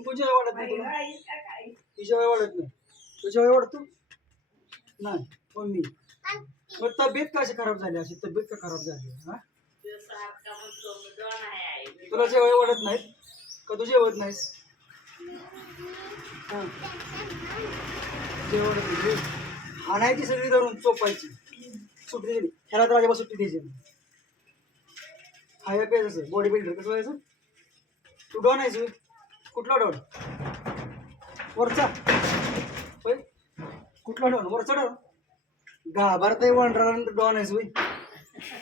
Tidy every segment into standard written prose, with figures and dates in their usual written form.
मग तुझ्या वाढत नाही तुला तुझ्या वय वाढत नाही तुझ्या वय वाढतो नाही मम्मी मग तब्येत कशी खराब झाली अशी तब्येत का खराब झाली हा तुला जेवाय वाढत नाहीत का तू जेवत नाहीस हा जेवढ आणायची सगळी धरून चोपायची सुट्टी दिली ह्याला तर अजिबात सुट्टी द्यायची खायला प्यायचं बॉडी बिल्डर कसं व्हायचं तू डॉन आहेस कुठला डॉन वरचा होय कुठला डॉन वरचा डॉन घाबरत आहे वंडर डॉन आहेस होय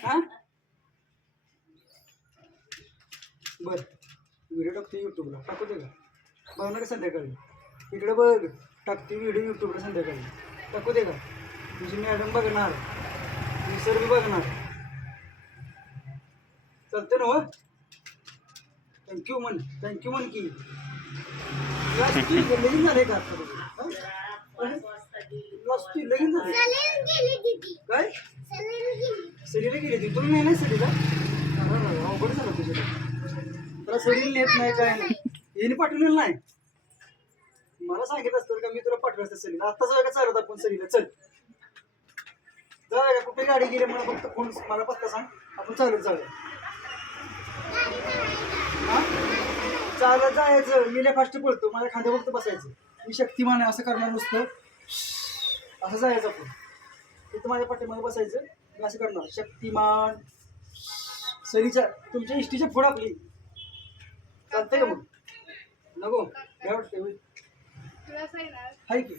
हा बर व्हिडिओ टाकते यूट्यूबला टाकू दे का बघ ना का संध्याकाळी इकडे बघ टाकते व्हिडिओ यूट्यूबला संध्याकाळी टाकू दे का तुझी मॅडम बघणार तुझी सर बी बघणार चालते ना हो थँक्यू म्हण की लगीन झाले का लगीन झाले काय सरीला गेली ती तुम्ही नाही सरीला अवघड झालं तुझ्या तुला सरीला नेत नाही काय नाही येणे पाठवलेलं नाही मला सांगितलं असतं का मी तुला पाठवलं असतं सरीला आत्ताच वेळ का चालत आपण सरीला चल जाऊया का कुठे गाडी गेली मला फक्त फोन मला पत्ता सांग आपण चालत जाऊया हा चालत जायचं मी लय फास्ट पळतो माझ्या खांद्या फक्त बसायचं मी शक्तिमान आहे असं करणार नुसतं असं जायचं आपण तिथं माझ्या पाठीमध्ये बसायचं मी असं करणार शक्तिमान सरीच्या तुमच्या इष्टीच्या पुढं आपली चालतंय का मग नको काय वाटतंय हाय की